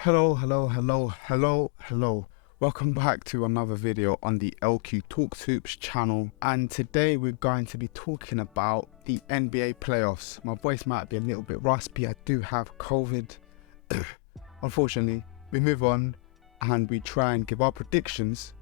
Hello. Welcome back to another video on the LQ Talks Hoops channel, and today we're going to be talking about the NBA playoffs. My voice might be a little bit raspy. I do have COVID. Unfortunately, we move on and we try and give our predictions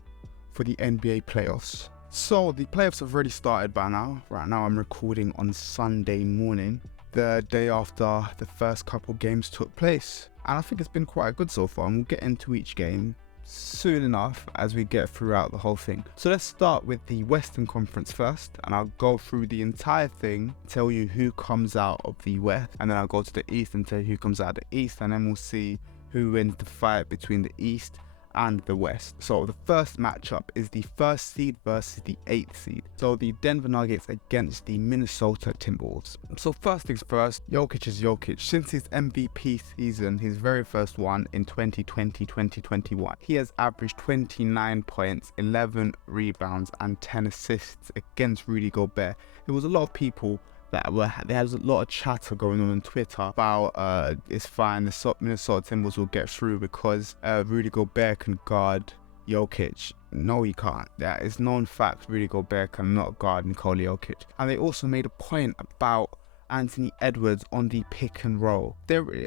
for the NBA playoffs. So the playoffs have already started by now. Right now I'm recording on Sunday morning, the day after the first couple games took place. And I think it's been quite good so far, and we'll get into each game soon enough as we get throughout the whole thing. So let's start with the Western Conference first, and I'll go through the entire thing, tell you who comes out of the West, and then I'll go to the East and tell you who comes out of the East, and then we'll see who wins the fight between the East and the West. So the first matchup is the first seed versus the 8th seed. So the Denver Nuggets against the Minnesota Timberwolves. So first things first, Jokic is Jokic. Since his MVP season, his very first one in 2020-2021, he has averaged 29 points, 11 rebounds and 10 assists against Rudy Gobert. There was a lot of people there was a lot of chatter going on Twitter about it's fine, the Minnesota Timberwolves will get through because Rudy Gobert can guard Jokic. No, he can't. That is known fact. Rudy Gobert cannot guard Nikola Jokic. And they also made a point about Anthony Edwards on the pick and roll.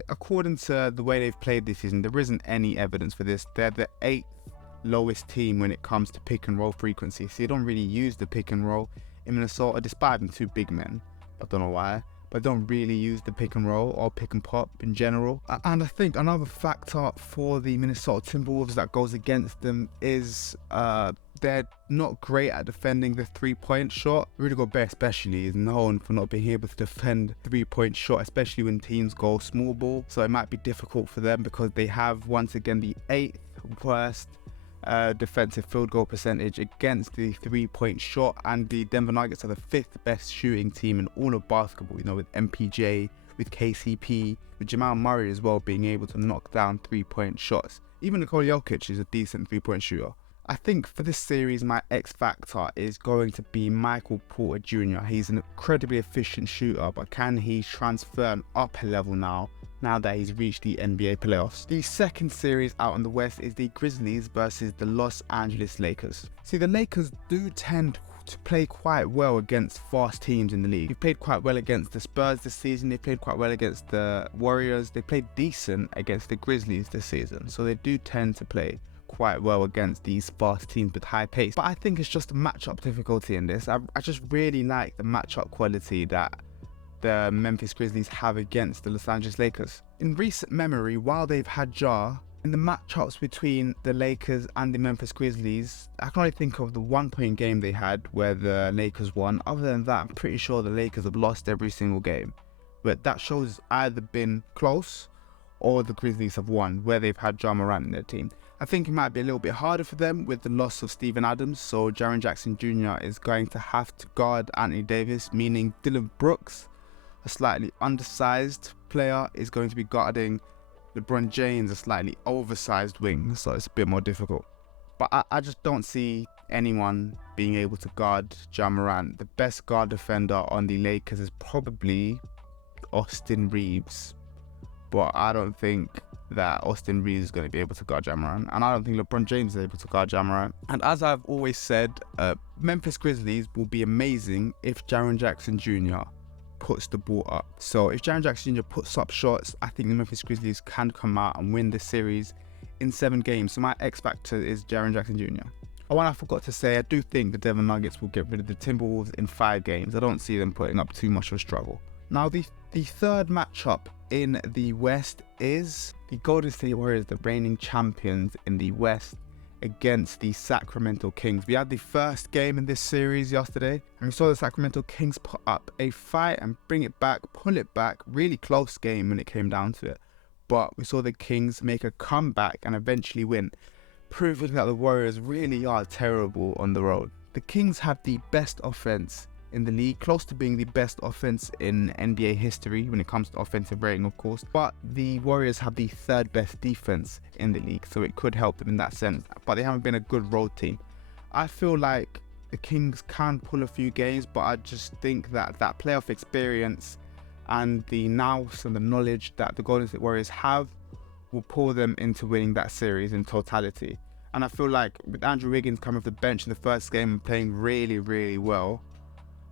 According to the way they've played this season, there isn't any evidence for this. They're the 8th lowest team when it comes to pick and roll frequency. So they don't really use the pick and roll in Minnesota, despite having two big men. I don't know why, but don't really use the pick and roll or pick and pop in general. And I think another factor for the Minnesota Timberwolves that goes against them is they're not great at defending the three-point shot. Rudy Gobert especially is known for not being able to defend three-point shot, especially when teams go small ball. So it might be difficult for them because they have once again the 8th worst defensive field goal percentage against the three-point shot, and the Denver Nuggets are the 5th best shooting team in all of basketball, with MPJ, with KCP, with Jamal Murray as well being able to knock down three-point shots. Even Nikola Jokic is a decent three-point shooter. I think for this series, my X factor is going to be Michael Porter Jr. He's an incredibly efficient shooter, but can he transfer an upper level now that he's reached the NBA playoffs? The second series out in the West is the Grizzlies versus the Los Angeles Lakers. See, the Lakers do tend to play quite well against fast teams in the league. They've played quite well against the Spurs this season. They played quite well against the Warriors. They played decent against the Grizzlies this season. So they do tend to play quite well against these fast teams with high pace. But I think it's just a matchup difficulty in this. I just really like the matchup quality that the Memphis Grizzlies have against the Los Angeles Lakers. In recent memory, while they've had Ja, in the matchups between the Lakers and the Memphis Grizzlies, I can only think of the 1-point game they had where the Lakers won. Other than that, I'm pretty sure the Lakers have lost every single game. But that shows it's either been close or the Grizzlies have won where they've had Ja Morant in their team. I think it might be a little bit harder for them with the loss of Steven Adams, so Jaren Jackson Jr. is going to have to guard Anthony Davis, meaning Dylan Brooks, a slightly undersized player, is going to be guarding LeBron James, a slightly oversized wing, so it's a bit more difficult. But I just don't see anyone being able to guard Ja Morant. The best guard defender on the Lakers is probably Austin Reeves, but I don't think that Austin Reeves is going to be able to guard Ja Morant, and I don't think LeBron James is able to guard Ja Morant. And as I've always said, Memphis Grizzlies will be amazing if Jaren Jackson Jr. puts the ball up. So if Jaren Jackson Jr. puts up shots, I think the Memphis Grizzlies can come out and win this series in 7 games. So my X factor is Jaren Jackson Jr. Oh, and I forgot to say, I do think the Denver Nuggets will get rid of the Timberwolves in 5 games. I don't see them putting up too much of a struggle. Now the third matchup in the West is the Golden State Warriors, the reigning champions in the West, against the Sacramento Kings. We had the first game in this series yesterday, and we saw the Sacramento Kings put up a fight and bring it back, pull it back. Really close game when it came down to it, but we saw the Kings make a comeback and eventually win, proving that the Warriors really are terrible on the road. The Kings have the best offense in the league, close to being the best offense in NBA history when it comes to offensive rating, of course, but the Warriors have the 3rd best defense in the league, so it could help them in that sense, but they haven't been a good road team. I feel like the Kings can pull a few games, but I just think that that playoff experience and the nous and the knowledge that the Golden State Warriors have will pull them into winning that series in totality. And I feel like with Andrew Wiggins coming off the bench in the first game and playing really, really well,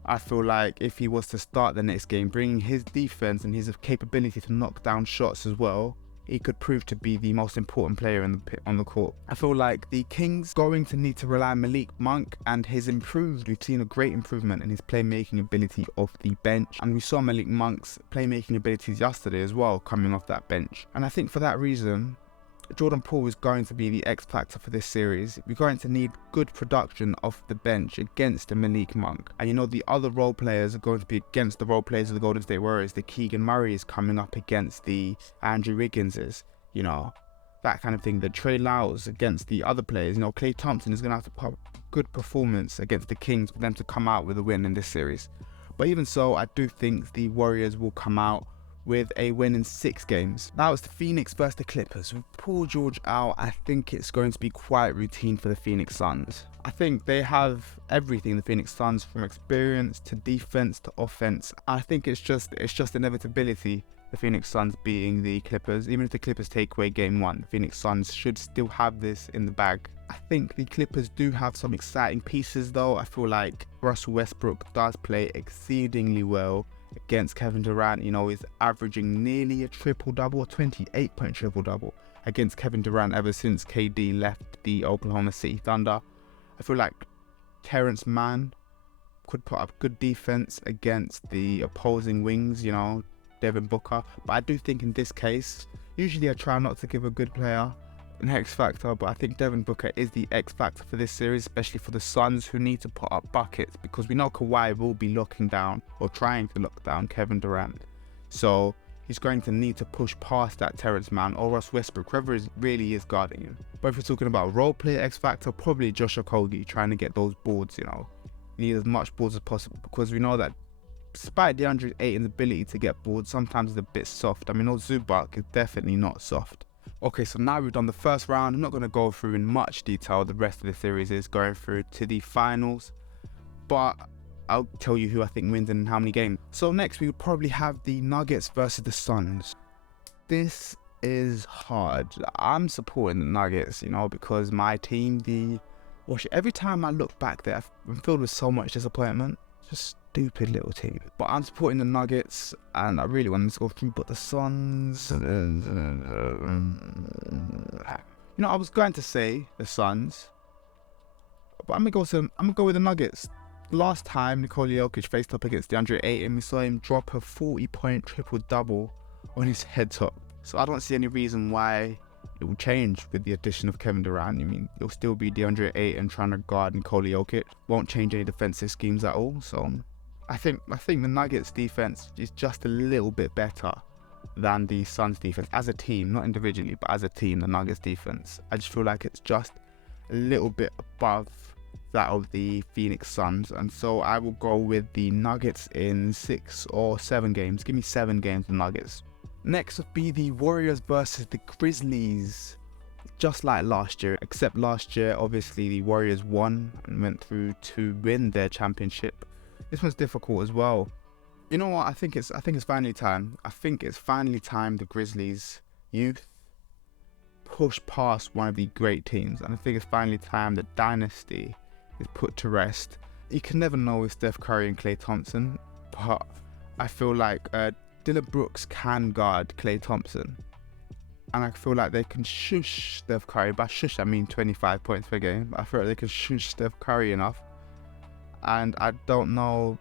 I feel like if he was to start the next game, bringing his defense and his capability to knock down shots as well, he could prove to be the most important player on the court. I feel like the Kings going to need to rely on Malik Monk and his improved. We've seen a great improvement in his playmaking ability off the bench, and we saw Malik Monk's playmaking abilities yesterday as well coming off that bench. And I think for that reason, Jordan Poole is going to be the X factor for this series. We're going to need good production off the bench against the Malik Monk. And you know, the other role players are going to be against the role players of the Golden State Warriors. The Keegan Murray is coming up against the Andrew Wigginses, you know, that kind of thing. The Trey Lyles against the other players. You know, Klay Thompson is going to have to put good performance against the Kings for them to come out with a win in this series. But even so, I do think the Warriors will come out with a win in 6 games. Now it's the Phoenix versus the Clippers. With Paul George out, I think it's going to be quite routine for the Phoenix Suns. I think they have everything, the Phoenix Suns, from experience to defense to offense. I think it's just inevitability, the Phoenix Suns beating the Clippers. Even if the Clippers take away game 1, the Phoenix Suns should still have this in the bag. I think the Clippers do have some exciting pieces though. I feel like Russell Westbrook does play exceedingly well against Kevin Durant. You know, he's averaging nearly a triple-double, a 28-point triple-double against Kevin Durant ever since KD left the Oklahoma City Thunder. I feel like Terrence Mann could put up good defense against the opposing wings, you know, Devin Booker. But I do think in this case, usually I try not to give a good player an X factor, but I think Devin Booker is the X factor for this series, especially for the Suns, who need to put up buckets, because we know Kawhi will be locking down or trying to lock down Kevin Durant. So he's going to need to push past that Terrence Mann or Russ Westbrook, whoever really is guarding him. But if we're talking about role player X factor, probably Josh Okogie, trying to get those boards. You know, you need as much boards as possible, because we know that despite DeAndre Ayton's ability to get boards, sometimes it's a bit soft. I mean, Zubac is definitely not soft. Okay, so now we've done the first round. I'm not going to go through in much detail. The rest of the series is going through to the finals, but I'll tell you who I think wins and how many games. So next we would probably have the Nuggets versus the Suns. This is hard. I'm supporting the Nuggets, you know, because my team, every time I look back there, I'm filled with so much disappointment. Just stupid little team. But I'm supporting the Nuggets, and I really want them to go through. But the Suns, you know, I was going to say the Suns, but I'm gonna go with the Nuggets. Last time Nikola Jokic faced up against DeAndre Ayton, we saw him drop a 40-point triple-double on his head top. So I don't see any reason why it will change with the addition of Kevin Durant. I mean, it'll still be DeAndre Ayton trying to guard Nikola Jokic. Won't change any defensive schemes at all. So I think the Nuggets defense is just a little bit better than the Suns defense as a team, not individually, but as a team. The Nuggets defense, I just feel like it's just a little bit above that of the Phoenix Suns, and so I will go with the Nuggets in 6 or 7 games. Give me 7 games, the Nuggets. Next would be the Warriors versus the Grizzlies. Just like last year, except last year, obviously, the Warriors won and went through to win their championship. This one's difficult as well. You know what? I think it's finally time. I think it's finally time the Grizzlies youth push past one of the great teams. And I think it's finally time the dynasty is put to rest. You can never know with Steph Curry and Klay Thompson, but I feel like Dillon Brooks can guard Klay Thompson, and I feel like they can shush Steph Curry. By shush I mean 25 points per game. I feel like they can shush Steph Curry enough, and I don't know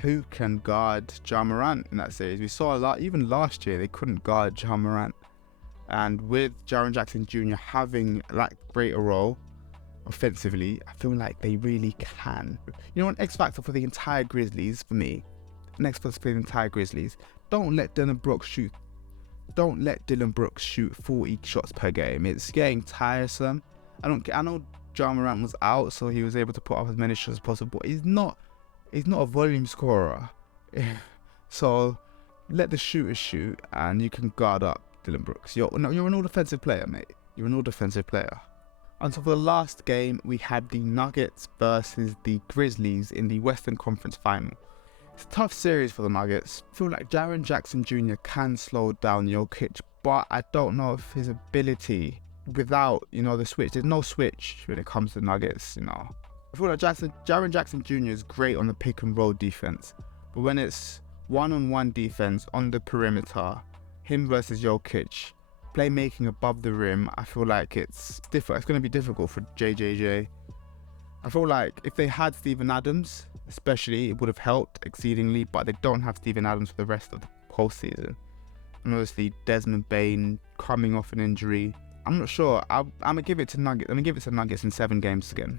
who can guard Ja Morant in that series. We saw a lot, even last year they couldn't guard Ja Morant, and with Jaren Jackson Jr. having that greater role offensively, I feel like they really can. You know, an X factor for the entire Grizzlies for me. Next for the entire Grizzlies. Don't let Dillon Brooks shoot 40 shots per game. It's getting tiresome. I know Ja Morant was out, so he was able to put up as many shots as possible. He's not a volume scorer. So let the shooters shoot, and you can guard up Dillon Brooks. You're an all-defensive player, mate. You're an all-defensive player. And so for the last game, we had the Nuggets versus the Grizzlies in the Western Conference Final. It's a tough series for the Nuggets. I feel like Jaren Jackson Jr. can slow down Jokic, but I don't know if his ability without, the switch. There's no switch when it comes to Nuggets, I feel like Jaren Jackson Jr. is great on the pick and roll defense, but when it's one-on-one defense on the perimeter, him versus Jokic, playmaking above the rim, I feel like it's difficult. It's going to be difficult for JJJ. I feel like if they had Steven Adams, especially, it would have helped exceedingly, but they don't have Steven Adams for the rest of the postseason. And obviously Desmond Bane coming off an injury. I'm not sure. I'm gonna give it to Nuggets. I'm gonna give it to Nuggets in 7 games again.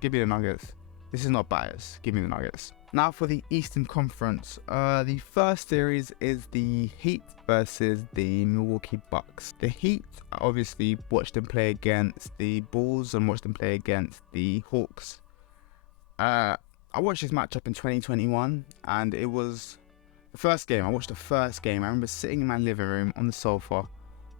Give me the Nuggets. This is not bias. Give me the Nuggets. Now for the Eastern Conference. The first series is the Heat versus the Milwaukee Bucks. The Heat, obviously watched them play against the Bulls and watched them play against the Hawks. I watched this matchup in 2021 and it was the first game. I watched the first game. I remember sitting in my living room on the sofa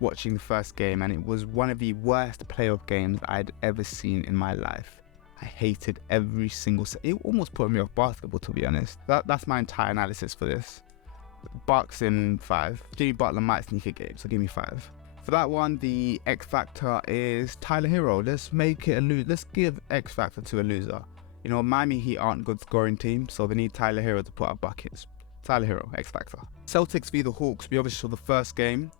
watching the first game, and it was one of the worst playoff games I'd ever seen in my life. I hated every single it almost put me off basketball, to be honest. That's my entire analysis for this. Bucks in 5. Jimmy Butler might sneak a game, so give me 5. For that one, the X Factor is Tyler Hero. Let's make it a lose. Let's give X Factor to a loser. Miami Heat aren't a good scoring team, so they need Tyler Hero to put up buckets. Tyler Hero, X Factor. Celtics v the Hawks. We obviously saw the first game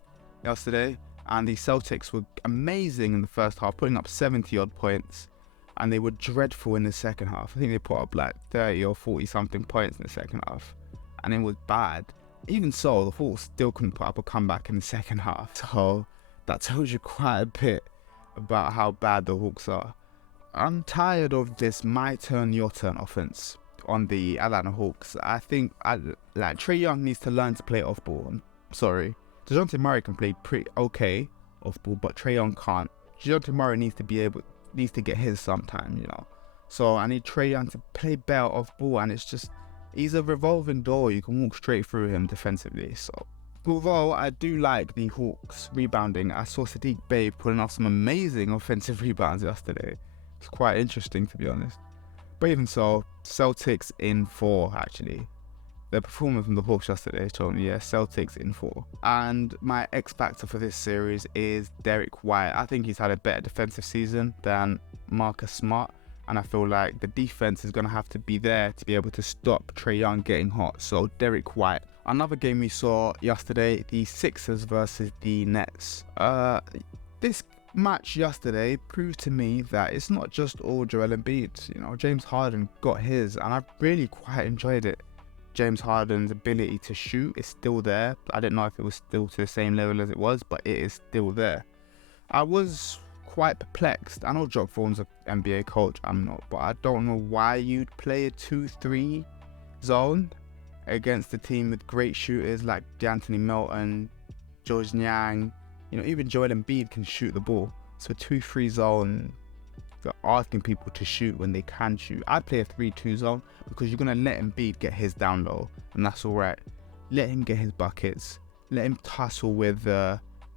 yesterday, and the Celtics were amazing in the first half, putting up 70 odd points, and they were dreadful in the second half. I think they put up like 30 or 40 something points in the second half, and it was bad. Even so, the Hawks still couldn't put up a comeback in the second half, so that tells you quite a bit about how bad the Hawks are. I'm tired of this my turn your turn offense on the Atlanta Hawks. I think Trae Young needs to learn to play off ball. I'm sorry. DeJounte Murray can play pretty okay off ball, but Trae Young can't. DeJounte Murray needs to get his sometime, So I need Trae Young to play better off ball, and it's just, he's a revolving door. You can walk straight through him defensively. So although I do like the Hawks rebounding, I saw Sadiq Bey pulling off some amazing offensive rebounds yesterday. It's quite interesting, to be honest. But even so, Celtics in 4 actually. The performance from the Hawks yesterday told me, yeah, Celtics in 4. And my X factor for this series is Derek White. I think he's had a better defensive season than Marcus Smart, and I feel like the defense is going to have to be there to be able to stop Trae Young getting hot. So Derek White. Another game we saw yesterday, the Sixers versus the Nets. This match yesterday proved to me that it's not just all Joel Embiid. James Harden got his, and I really quite enjoyed it. James Harden's ability to shoot is still there. I didn't know if it was still to the same level as it was, but it is still there. I was quite perplexed. I know Jock Vaughn's an NBA coach, I'm not, but I don't know why you'd play a 2-3 zone against a team with great shooters like D'Anthony Melton, George Niang. Even Joel Embiid can shoot the ball. So a 2-3 zone, they're asking people to shoot when they can shoot. I'd play a 3-2 zone because you're going to let Embiid get his down low, and that's all right. Let him get his buckets. Let him tussle with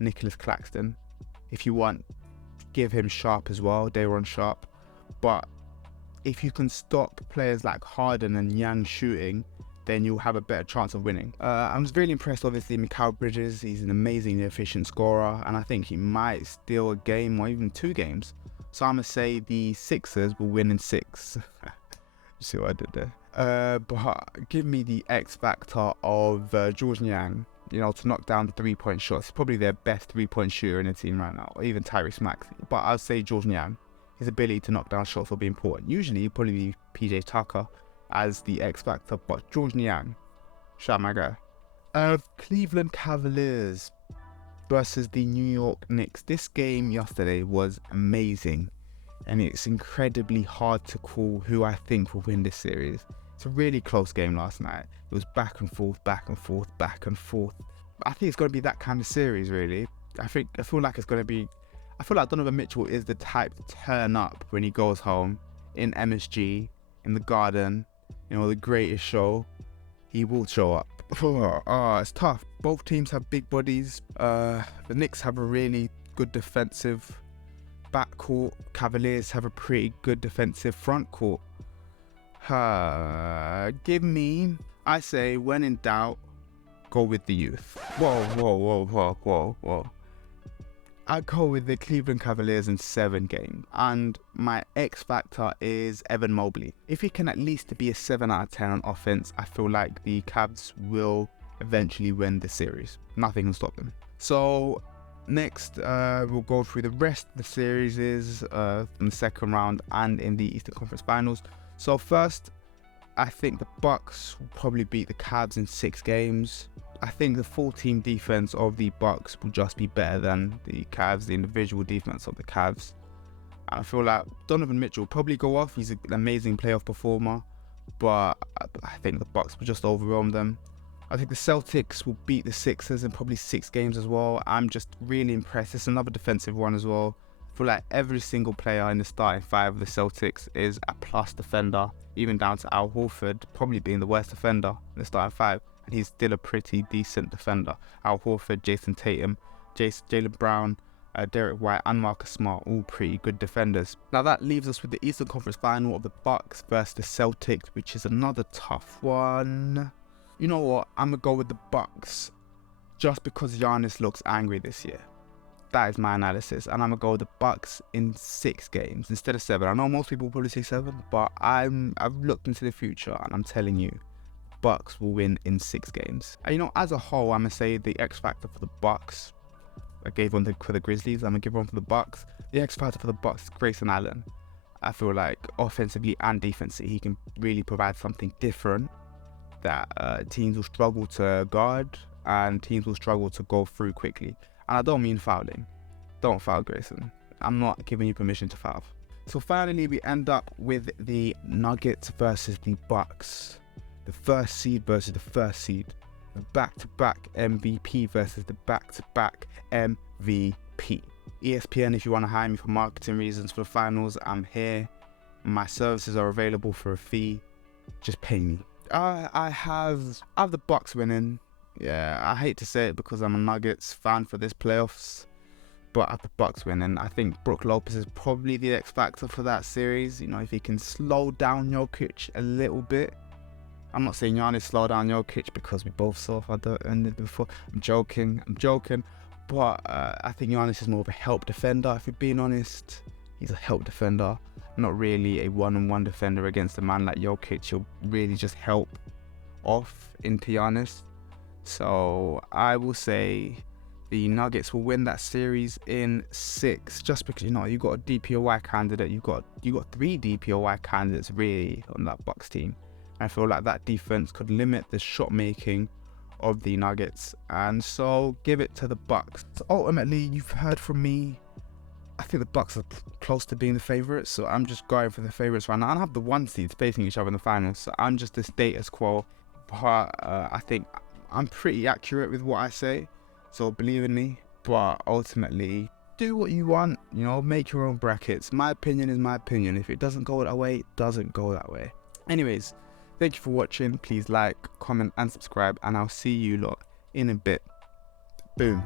Nicholas Claxton. If you want, give him Sharp as well. They were on Sharp. But if you can stop players like Harden and Yang shooting, then you'll have a better chance of winning. I was really impressed, obviously, Mikal Bridges. He's an amazingly efficient scorer, and I think he might steal a game or even 2 games. So I'm going to say the Sixers will win in 6. You see what I did there? But give me the X factor of George Niang, to knock down 3-point shots. He's probably their best 3-point shooter in the team right now, or even Tyrese Maxey. But I'll say George Niang. His ability to knock down shots will be important. Usually, it'll probably be PJ Tucker as the X factor, but George Niang, shout out my guy. Cleveland Cavaliers versus the New York Knicks. This game yesterday was amazing, and it's incredibly hard to call who I think will win this series. It's a really close game last night. It was back and forth, back and forth, back and forth. I think it's going to be that kind of series, really. I feel like it's going to be. I feel like Donovan Mitchell is the type to turn up when he goes home in MSG, in the Garden, the greatest show. He will show up. It's tough. Both teams have big bodies. The Knicks have a really good defensive backcourt. Cavaliers have a pretty good defensive front court. Give me, I say, when in doubt, go with the youth. Whoa. I go with the Cleveland Cavaliers in 7 games, and my X factor is Evan Mobley. If he can at least be a 7 out of 10 on offense, I feel like the Cavs will eventually win the series. Nothing can stop them. So next, we'll go through the rest of the series from the second round and in the Eastern Conference Finals. So first, I think the Bucks will probably beat the Cavs in 6 games. I think the full team defense of the Bucks will just be better than the Cavs, the individual defense of the Cavs. I feel like Donovan Mitchell will probably go off. He's an amazing playoff performer, but I think the Bucks will just overwhelm them. I think the Celtics will beat the Sixers in probably 6 games as well. I'm just really impressed. It's another defensive one as well. I feel like every single player in the starting 5 of the Celtics is a plus defender, even down to Al Horford probably being the worst defender in the starting 5. And he's still a pretty decent defender. Al Horford, Jason Tatum, Jaylen Brown, Derek White and Marcus Smart, all pretty good defenders. Now that leaves us with the Eastern Conference Final of the Bucks versus the Celtics, which is another tough one. You know what? I'm going to go with the Bucks just because Giannis looks angry this year. That is my analysis. And I'm going to go with the Bucks in 6 games instead of 7. I know most people will probably say 7, but I've looked into the future and I'm telling you, Bucks will win in 6 games. And you know, as a whole, I'm going to say the X factor for the Bucks. I gave one for the Grizzlies. I'm going to give one for the Bucks. The X factor for the Bucks is Grayson Allen. I feel like offensively and defensively, he can really provide something different that teams will struggle to guard and teams will struggle to go through quickly. And I don't mean fouling. Don't foul Grayson. I'm not giving you permission to foul. So finally, we end up with the Nuggets versus the Bucks. The first seed versus the first seed. The back-to-back MVP versus the back-to-back MVP. ESPN, if you want to hire me for marketing reasons for the finals, I'm here. My services are available for a fee. Just pay me. I have the Bucks winning. Yeah, I hate to say it because I'm a Nuggets fan for this playoffs, but I have the Bucks winning. I think Brook Lopez is probably the X factor for that series. You know, if he can slow down Jokic a little bit. I'm not saying Giannis slow down Jokic because we both saw if I don't end it before. I'm joking. But I think Giannis is more of a help defender. If you're being honest, he's a help defender, not really a one-on-one defender against a man like Jokic. He'll really just help off into Giannis. So I will say the Nuggets will win that series in 6, just because, you know, you got a DPOY candidate. You got 3 DPOY candidates really on that Bucks team. I feel like that defense could limit the shot making of the Nuggets, and so give it to the Bucks. So ultimately, you've heard from me. I think the Bucks are close to being the favourites, so I'm just going for the favourites right now. And I have the 1 seeds facing each other in the finals, so I'm just the status quo. But I think I'm pretty accurate with what I say, so believe in me. But ultimately, do what you want. You know, make your own brackets. My opinion is my opinion. If it doesn't go that way, it doesn't go that way. Anyways, thank you for watching. Please like, comment and subscribe, and I'll see you lot in a bit. Boom.